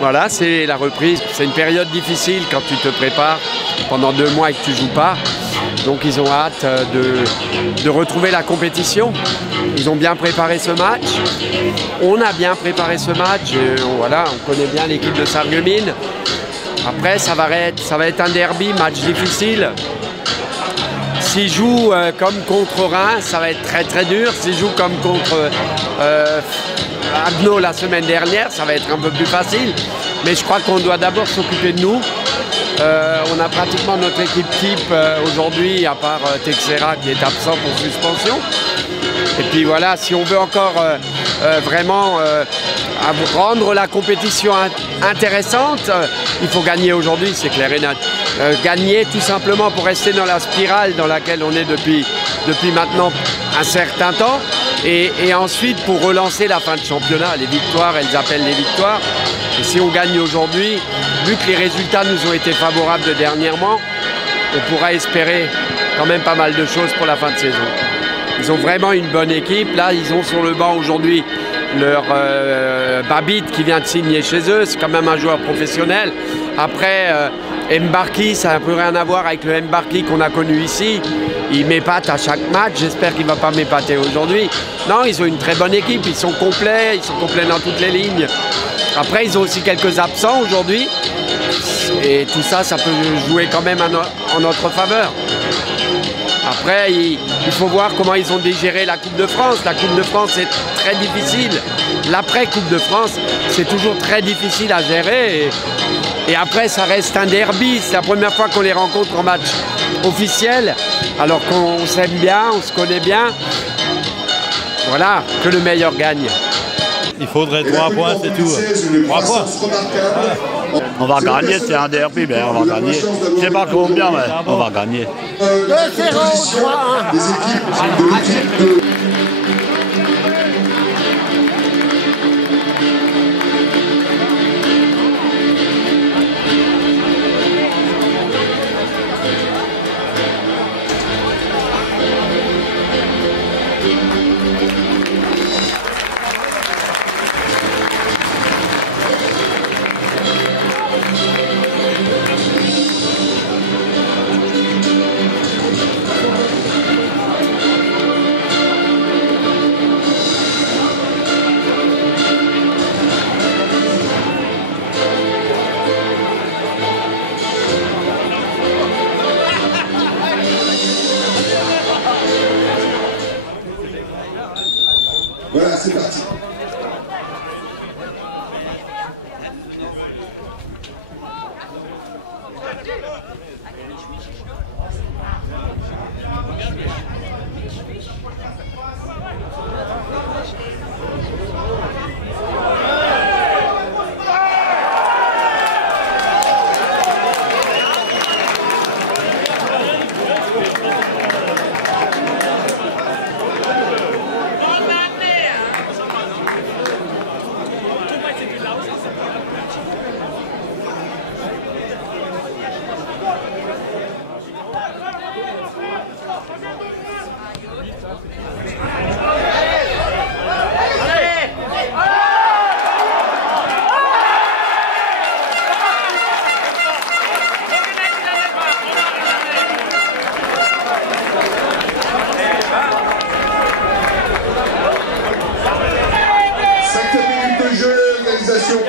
Voilà, c'est la reprise. C'est une période difficile quand tu te prépares pendant 2 mois et que tu ne joues pas. Donc ils ont hâte de retrouver la compétition. Ils ont bien préparé ce match. On a bien préparé ce match. Voilà, on connaît bien l'équipe de Sarreguemines. Après, ça va être un derby, match difficile. S'ils jouent comme contre Reims, ça va être très très dur. S'ils jouent comme contre Agno la semaine dernière, ça va être un peu plus facile. Mais je crois qu'on doit d'abord s'occuper de nous. On a pratiquement notre équipe type aujourd'hui, à part Texera qui est absent pour suspension. Et puis voilà, si on veut encore vraiment rendre la compétition intéressante, il faut gagner aujourd'hui, c'est clair et net. Gagner tout simplement pour rester dans la spirale dans laquelle on est depuis maintenant un certain temps. Et ensuite pour relancer la fin de championnat, les victoires, elles appellent les victoires. Et si on gagne aujourd'hui, vu que les résultats nous ont été favorables dernièrement, on pourra espérer quand même pas mal de choses pour la fin de saison. Ils ont vraiment une bonne équipe. Là, ils ont sur le banc aujourd'hui leur Babit qui vient de signer chez eux. C'est quand même un joueur professionnel. Après, Mbarki, ça n'a plus rien à voir avec le Mbarki qu'on a connu ici. Il m'épate à chaque match. J'espère qu'il ne va pas m'épater aujourd'hui. Non, ils ont une très bonne équipe. Ils sont complets dans toutes les lignes. Après, ils ont aussi quelques absents aujourd'hui. Et tout ça, ça peut jouer quand même en notre faveur. Après, il faut voir comment ils ont digéré la Coupe de France. La Coupe de France, c'est très difficile. L'après-Coupe de France, c'est toujours très difficile à gérer. Et après, ça reste un derby. C'est la première fois qu'on les rencontre en match officiel. Alors qu'on s'aime bien, on se connaît bien. Voilà, que le meilleur gagne. Il faudrait 3 points, c'est tout. 3 points. On va gagner, c'est un derby, mais on va gagner. Je sais pas combien, mais on va gagner. 2-0, 3-1. Voilà, c'est parti.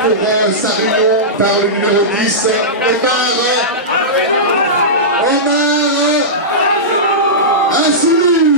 Pour Sarre-Union par le numéro 10, Omar Assoulou.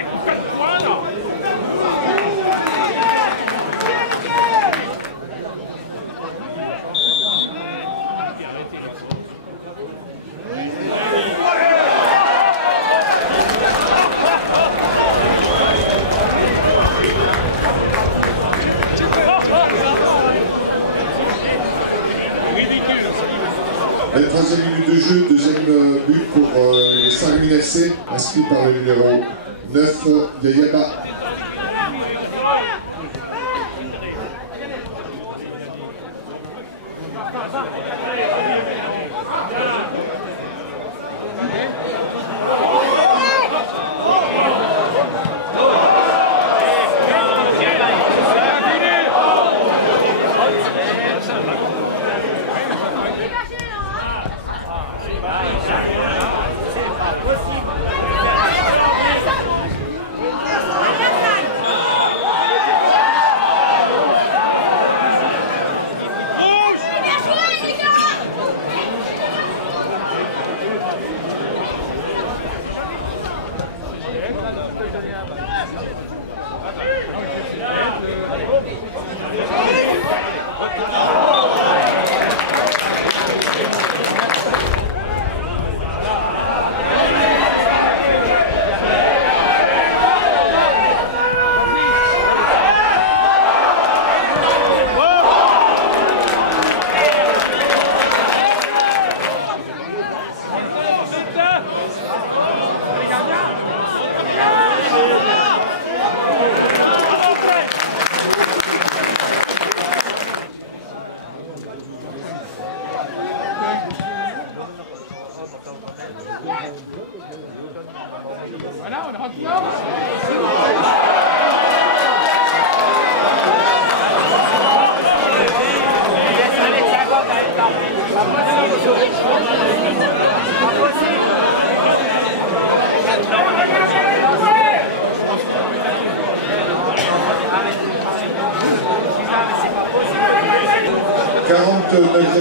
La troisième minute de jeu, deuxième but pour les Sarreguemines FC, inscrit par le numéro 9, Yayaba.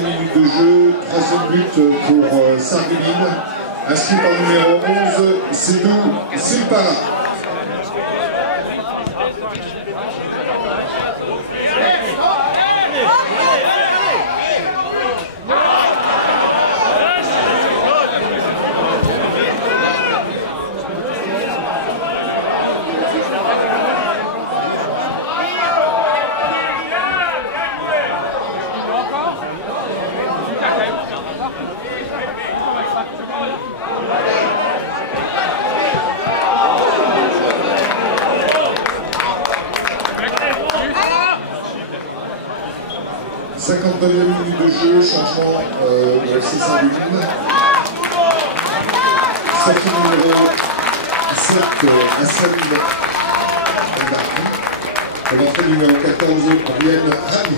Minute de jeu, troisième but pour Sarreguemines, inscrit par le numéro 11, Sédou Silpara. Minute de jeu, changement au FC Sarreguemines. Sortie numéro 7 à Saline embarqué. Pour l'entrée numéro 14, Brienne Rami.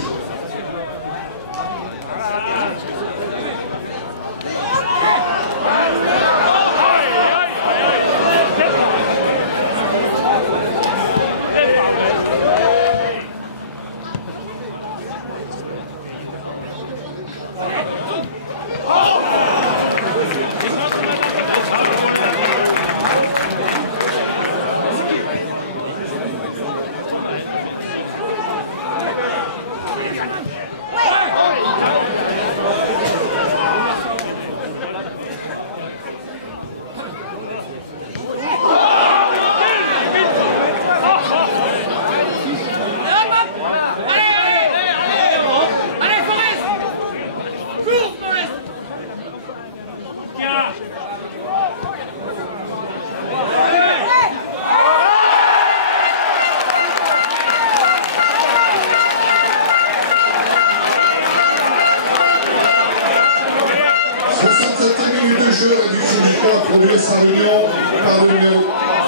Premier Sarreguemines par le numéro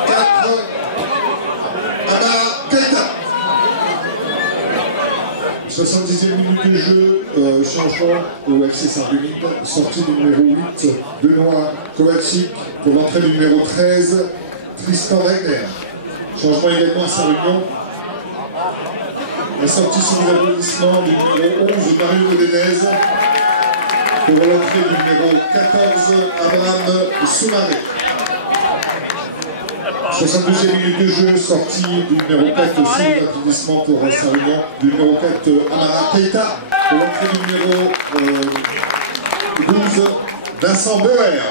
4, Amar Keita. 70e minute de jeu, changement au FC Sarreguemines, sortie du numéro 8, Benoît Kovacic pour l'entrée du numéro 13, Tristan Wagner. Changement également à Sarreguemines. La sortie sous l'établissement du numéro 11, Mario Odenez. Pour l'entrée du numéro 14, Abraham Soumaré. 62e minute de jeu, sortie du numéro 4, aussi applaudissements pour Sarunion, du numéro 4, Amara Keita, pour l'entrée du numéro 12, Vincent Beuer.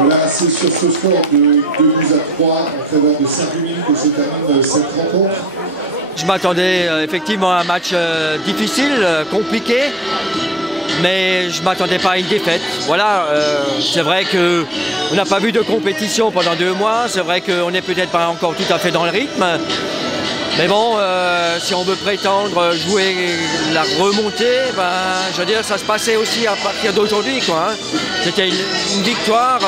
Voilà, c'est sur ce score de 2 buts à 3 en faveur de Sarreguemines que se termine cette rencontre. Je m'attendais effectivement à un match difficile, compliqué, mais je ne m'attendais pas à une défaite. Voilà, c'est vrai qu'on n'a pas vu de compétition pendant 2 mois, c'est vrai qu'on n'est peut-être pas encore tout à fait dans le rythme. Mais bon, si on veut prétendre jouer la remontée, ben, je veux dire, ça se passait aussi à partir d'aujourd'hui, quoi. Hein. C'était une victoire,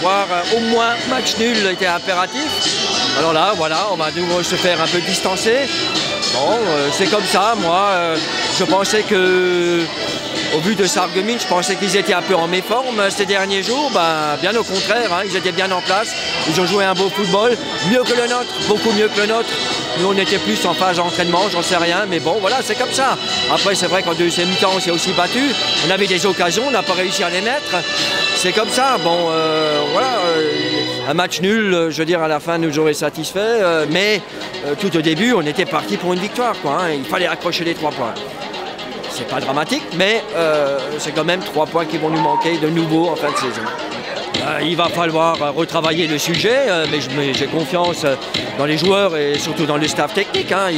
voire au moins match nul était impératif. Alors là, voilà, on va nous se faire un peu distancer. Bon, c'est comme ça, moi, je pensais que, au vu de Sarreguemines, je pensais qu'ils étaient un peu en méforme ces derniers jours. Ben, bien au contraire, hein, ils étaient bien en place. Ils ont joué un beau football, mieux que le nôtre, beaucoup mieux que le nôtre. Nous, on était plus en phase d'entraînement, j'en sais rien, mais bon, voilà, c'est comme ça. Après, c'est vrai qu'en deuxième mi-temps, on s'est aussi battu. On avait des occasions, on n'a pas réussi à les mettre. C'est comme ça. Bon, voilà, un match nul, je veux dire, à la fin, nous aurait satisfait. Mais tout au début, on était parti pour une victoire, quoi. Hein. Il fallait accrocher les 3 points. C'est pas dramatique, mais c'est quand même 3 points qui vont nous manquer de nouveau en fin de saison. Il va falloir retravailler le sujet, mais j'ai confiance dans les joueurs et surtout dans le staff technique. Hein.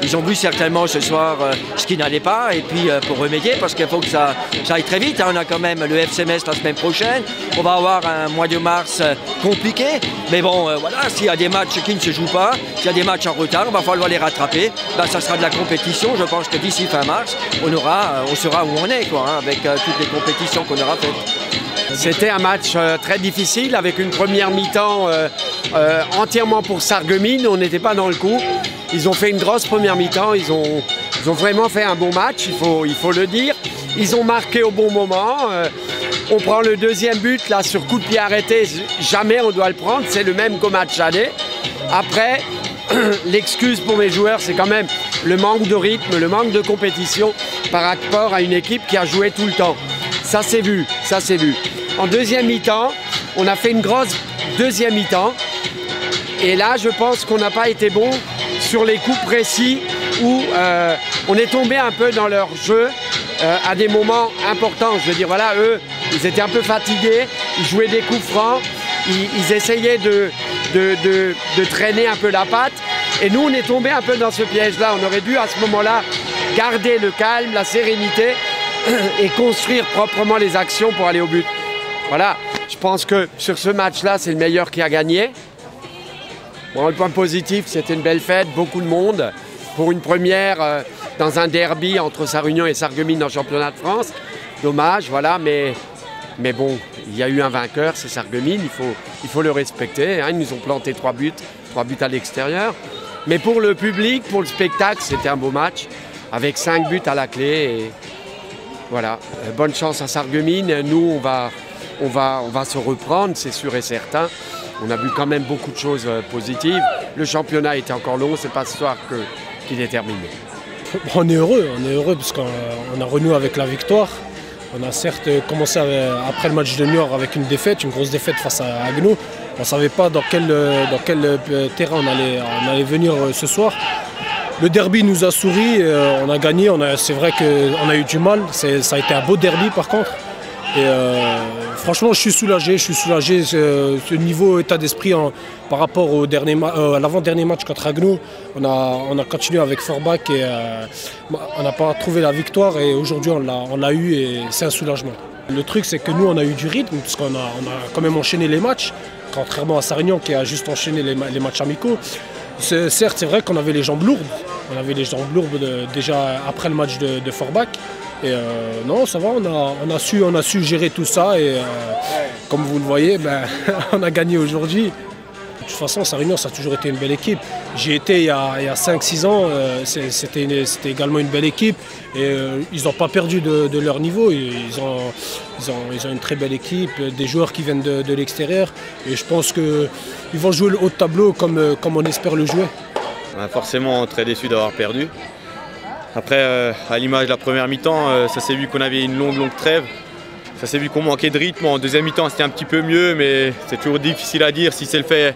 Ils ont vu certainement ce soir ce qui n'allait pas et puis pour remédier, parce qu'il faut que ça aille très vite. Hein. On a quand même le FCMS la semaine prochaine. On va avoir un mois de mars compliqué. Mais bon, voilà, s'il y a des matchs qui ne se jouent pas, s'il y a des matchs en retard, il va falloir les rattraper. Ben, ça sera de la compétition. Je pense que d'ici fin mars, on saura où on est, quoi, hein, avec toutes les compétitions qu'on aura faites. C'était un match très difficile avec une première mi-temps entièrement pour Sarreguemines. On n'était pas dans le coup. Ils ont fait une grosse première mi-temps. Ils ont vraiment fait un bon match, il faut le dire. Ils ont marqué au bon moment. On prend le deuxième but là sur coup de pied arrêté. Jamais on doit le prendre. C'est le même qu'au match aller. Après, l'excuse pour mes joueurs, c'est quand même le manque de rythme, le manque de compétition par rapport à une équipe qui a joué tout le temps. Ça s'est vu, ça s'est vu. En deuxième mi-temps, on a fait une grosse deuxième mi-temps. Et là, je pense qu'on n'a pas été bon sur les coups précis où on est tombé un peu dans leur jeu à des moments importants. Je veux dire, voilà, eux, ils étaient un peu fatigués, ils jouaient des coups francs, ils essayaient de traîner un peu la patte. Et nous, on est tombé un peu dans ce piège-là. On aurait dû, à ce moment-là, garder le calme, la sérénité et construire proprement les actions pour aller au but. Voilà, je pense que sur ce match-là, c'est le meilleur qui a gagné. Bon, le point positif, c'était une belle fête, beaucoup de monde. Pour une première dans un derby entre Sarreguemines et Sarreguemines dans le championnat de France. Dommage, voilà, mais bon, il y a eu un vainqueur, c'est Sarreguemines, il faut le respecter. Hein, ils nous ont planté 3 buts à l'extérieur. Mais pour le public, pour le spectacle, c'était un beau match, avec 5 buts à la clé. Et voilà, bonne chance à Sarreguemines. Nous, on va se reprendre, c'est sûr et certain. On a vu quand même beaucoup de choses positives. Le championnat était encore long, c'est pas ce soir qui détermine. On est heureux parce qu'on a renoué avec la victoire. On a certes commencé après le match de Niort avec une défaite, une grosse défaite face à Haguenau. On ne savait pas dans quel terrain on allait venir ce soir. Le derby nous a souri, on a gagné, c'est vrai qu'on a eu du mal, ça a été un beau derby par contre. Et franchement je suis soulagé, ce niveau état d'esprit par rapport à l'avant-dernier match contre Haguenau. On a continué avec Forbach et on n'a pas trouvé la victoire et aujourd'hui on l'a eu et c'est un soulagement. Le truc c'est que nous on a eu du rythme parce qu'on a quand même enchaîné les matchs, contrairement à Sarre-Union qui a juste enchaîné les matchs amicaux. Certes, c'est vrai qu'on avait les jambes lourdes. On avait les jambes lourdes déjà après le match de Forbach. Et non, ça va, on a su gérer tout ça. Et comme vous le voyez, on a gagné aujourd'hui. De toute façon, Sarre-Union, ça a toujours été une belle équipe. J'y étais il y a 5-6 ans, c'était également une belle équipe. Et ils n'ont pas perdu de leur niveau. Ils ont une très belle équipe, des joueurs qui viennent de l'extérieur. Et je pense qu'ils vont jouer le haut de tableau comme on espère le jouer. On est forcément très déçu d'avoir perdu. Après, à l'image de la première mi-temps, ça s'est vu qu'on avait une longue trêve. Ça s'est vu qu'on manquait de rythme. En deuxième mi-temps, c'était un petit peu mieux, mais c'est toujours difficile à dire si c'est le fait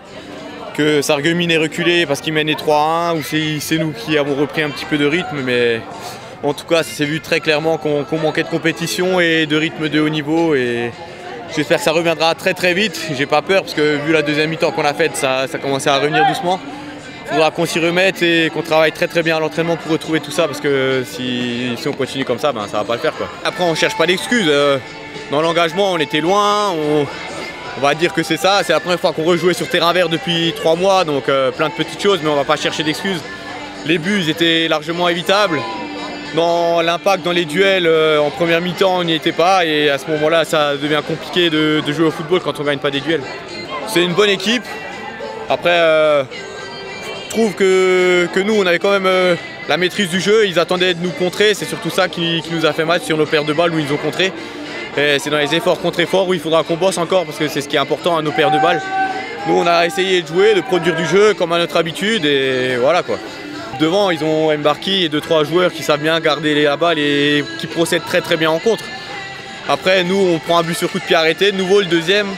que Sarreguemines est reculé parce qu'il menait 3-1 ou si c'est nous qui avons repris un petit peu de rythme. Mais en tout cas, ça s'est vu très clairement qu'on manquait de compétition et de rythme de haut niveau. Et j'espère que ça reviendra très vite. J'ai pas peur parce que vu la deuxième mi-temps qu'on a faite, ça commençait à revenir doucement. Il faudra qu'on s'y remette et qu'on travaille très bien à l'entraînement pour retrouver tout ça parce que si on continue comme ça, ça va pas le faire, quoi. Après, on ne cherche pas d'excuses. Dans l'engagement, on était loin. On va dire que c'est ça. C'est la première fois qu'on rejouait sur terrain vert depuis 3 mois, donc plein de petites choses, mais on va pas chercher d'excuses. Les buts ils étaient largement évitables. Dans l'impact dans les duels, en première mi-temps, on n'y était pas et à ce moment-là, ça devient compliqué de jouer au football quand on ne gagne pas des duels. C'est une bonne équipe. Après, je trouve que nous, on avait quand même la maîtrise du jeu. Ils attendaient de nous contrer. C'est surtout ça qui nous a fait mal sur nos paires de balles où ils nous ont contré. C'est dans les efforts contre efforts où il faudra qu'on bosse encore parce que c'est ce qui est important à nos paires de balles. Nous, on a essayé de jouer, de produire du jeu comme à notre habitude et voilà, quoi. Devant, ils ont Mbarki et 2-3 joueurs qui savent bien garder la balle et qui procèdent très bien en contre. Après, nous, on prend un but sur coup de pied arrêté. De nouveau, le deuxième.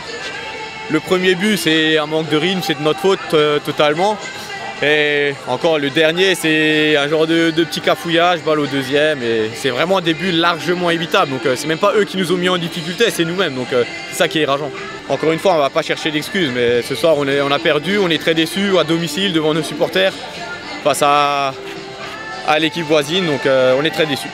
Le premier but, c'est un manque de rythme, c'est de notre faute totalement. Et encore le dernier, c'est un genre de petit cafouillage, balle au deuxième. Et c'est vraiment des buts largement évitables. Donc c'est même pas eux qui nous ont mis en difficulté, c'est nous-mêmes. Donc c'est ça qui est rageant. Encore une fois, on va pas chercher d'excuses, mais ce soir on a perdu, on est très déçus à domicile devant nos supporters face à l'équipe voisine. Donc on est très déçus.